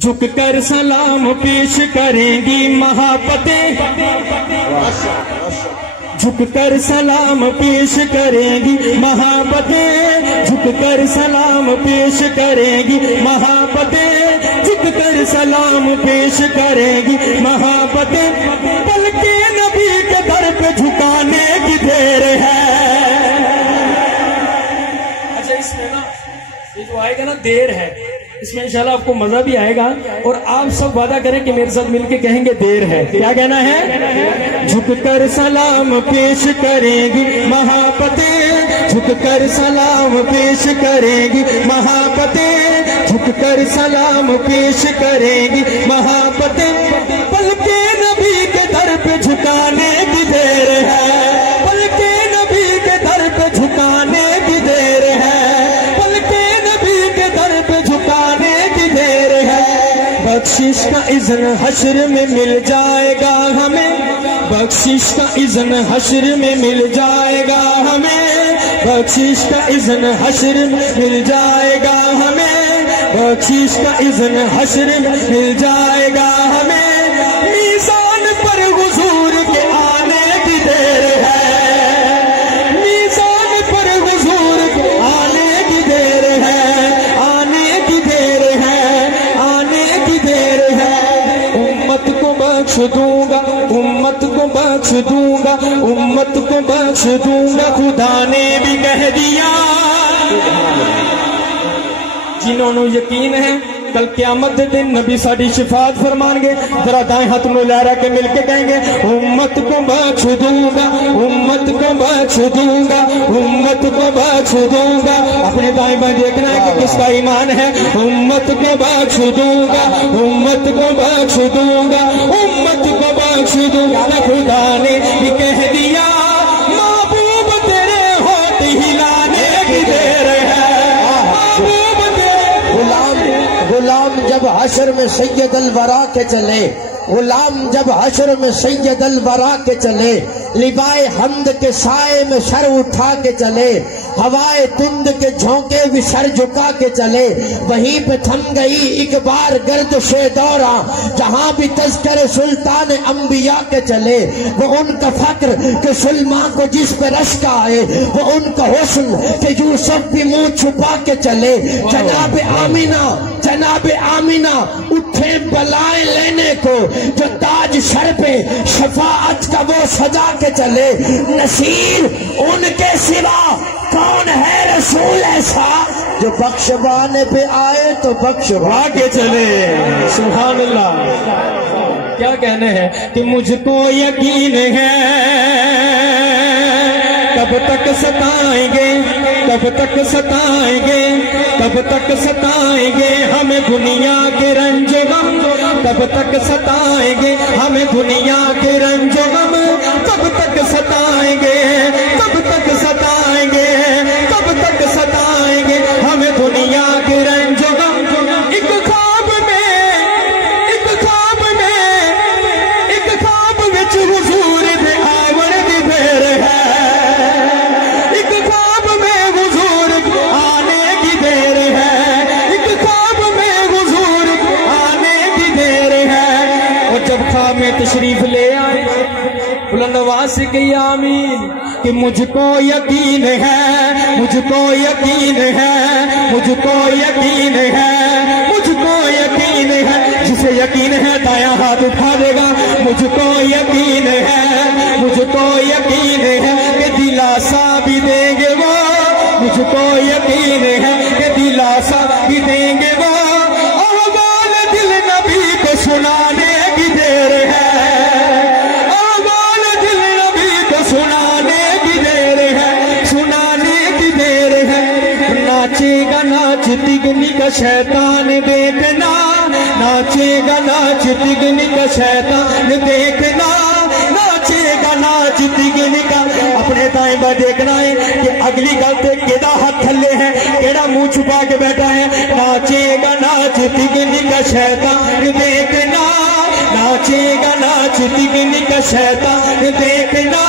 جھک کر سلام پیش کریں گی محبتیں، جھک کر سلام پیش کریں گی محبتیں، جھک کر سلام پیش کریں گی محبتیں، جھک کر سلام پیش کریں گی محبتیں، بلکہ نبی کے در پہ جھکانے کی دیر ہے۔ اچھا اس میں نا یہ جو آئے گا نا دیر ہے، اس میں انشاءاللہ آپ کو مزہ بھی آئے گا، اور آپ سب وعدہ کریں کہ میرے ساتھ مل کے کہیں گے دیر ہے۔ کیا کہنا ہے؟ جھک کر سلام پیش کریں گی محبتیں، جھک کر سلام پیش کریں گی محبتیں، جھک کر سلام پیش کریں گی محبتیں، بلکہ نبی کے در پہ جھکانے کی دیر ہے، بلکہ نبی کے در پہ جھکانے کی دیر ہے، بلکہ نبی کے در پہ جھکانے کی دیر ہے۔ بخشش کا اذن حشر میں مل جائے گا ہمیں، بخشش کا اذن حشر میں مل جائے گا ہمیں، بخشش کا اذن حشر میں مل جائے گا ہمیں، بخشش کا اذن حشر میں مل جائے گا ہمیں، میزان پر حضور کے آنے کی دیر ہے، میزان پر حضور کے آنے کی دیر ہے، آنے کی دیر ہے، آنے کی دیر ہے۔ امت کو بخش دوں گا، امت کو بخش دوں گا، امت کو بخش دوں گا، خدا نے بھی کہہ دیا۔ جنہوں نے یقین ہے کل قیامت دے دن نبی ساڑی شفاعت فرمان گے، ذرا دائیں ہاتھ میں لہرا کے مل کے کہیں گے امت کو بخش دوں گا، امت کو بخش دوں گا، امت کو بخش دوں گا۔ اپنے دائیں بائیں دیکھنا ہے کہ کس کا ایمان ہے۔ امت کو بخش دوں گا، امت کو بخش دوں گا، امت کو بخش دوں گا، خدا نے بھی کہہ دیا۔ محبوب تیرے ہوٹ ہلانے کی دیر ہے، غلام جب حشر میں سید الورا کے چلے، غلام جب حشر میں سید الورا کے چلے، لبائے حمد کے سائے میں سر اٹھا کے چلے، ہوائے تند کے جھونکے بھی سر جھکا کے چلے، وہیں پہ تھم گئی ایک بار گردش دورہ، جہاں بھی تذکر سلطان انبیاء کے چلے۔ وہ ان کا فقر کہ سلمان کو جس پہ رشک آئے، وہ ان کا حسن کہ یوسف بھی منہ چھپا کے چلے۔ جناب آمینہ، جناب آمینہ اٹھے بلائیں لینے کو، جو تاج سر پہ شفاعت کا وہ سجا کے چلے۔ نصیر ان کے سوا کون ہے رسول ایسا، جو بخشوانے پہ آئے تو بخشوا کے چلے۔ سبحان اللہ۔ کیا کہنے ہیں کہ مجھ کو یقین ہے کب تک ستائیں گے، کب تک ستائیں گے، کب تک ستائیں گے ہمیں دنیا کے رنج و غم، کب تک ستائیں گے ہمیں دنیا کے رنج و غم، کب تک ستائیں گے، کب تک ستائیں گے، کب تک ستائیں گے ہمیں دنیا کے رنج و غم۔ ایک خواب میں، ایک خواب میں، ایک خواب وچ حضور دے آون دی دیر ہے، ایک خواب میں حضور آنے کی دیر ہے، ایک خواب میں حضور آنے کی دیر ہے۔ اور جب خواب میں تشریف لے آئے بلند آواز سے کہیے آمین کہ مجھ کو یقین ہے، مجھ کو یقین ہے، مجھ کو یقین ہے، مجھ کو یقین ہے۔ جسے یقین ہے دایاں ہاتھ اٹھا دے گا۔ مجھ کو یقین ہے، مجھ کو یقین ہے کہ دلاسا بھی دیں گے وہ، مجھ کو یقین ہے کہ دلاسا بھی دیں گے وہ۔ احوال دل نبی کو سنانے کی دیر ہے، سنانے کی دیر ہے، سنانے کی دیر ہے۔ ناچے گا ناچ تگنی کا شیطان دیکھنا، ناچے گا ناچ تگنی کا شیطان دیکھنا، ناچے گا ناچ تگنی کا۔ اپنے دائیں بائیں دیکھنا ہے کہ اگلی گل تے کیڑا ہاتھ تھلے ہے، کیڑا منہ چھپا کے بیٹھا ہے۔ ناچے گا ناچ تگنی کا شیطان دیکھنا، ناچے گا ناچ تگنی کا شیطان دیکھنا۔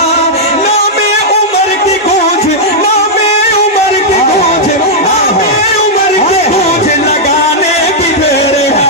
نام عمر کی گونج، نام عمر کی گونج، نام عمر کی گونج لگانے کی دیر ہے۔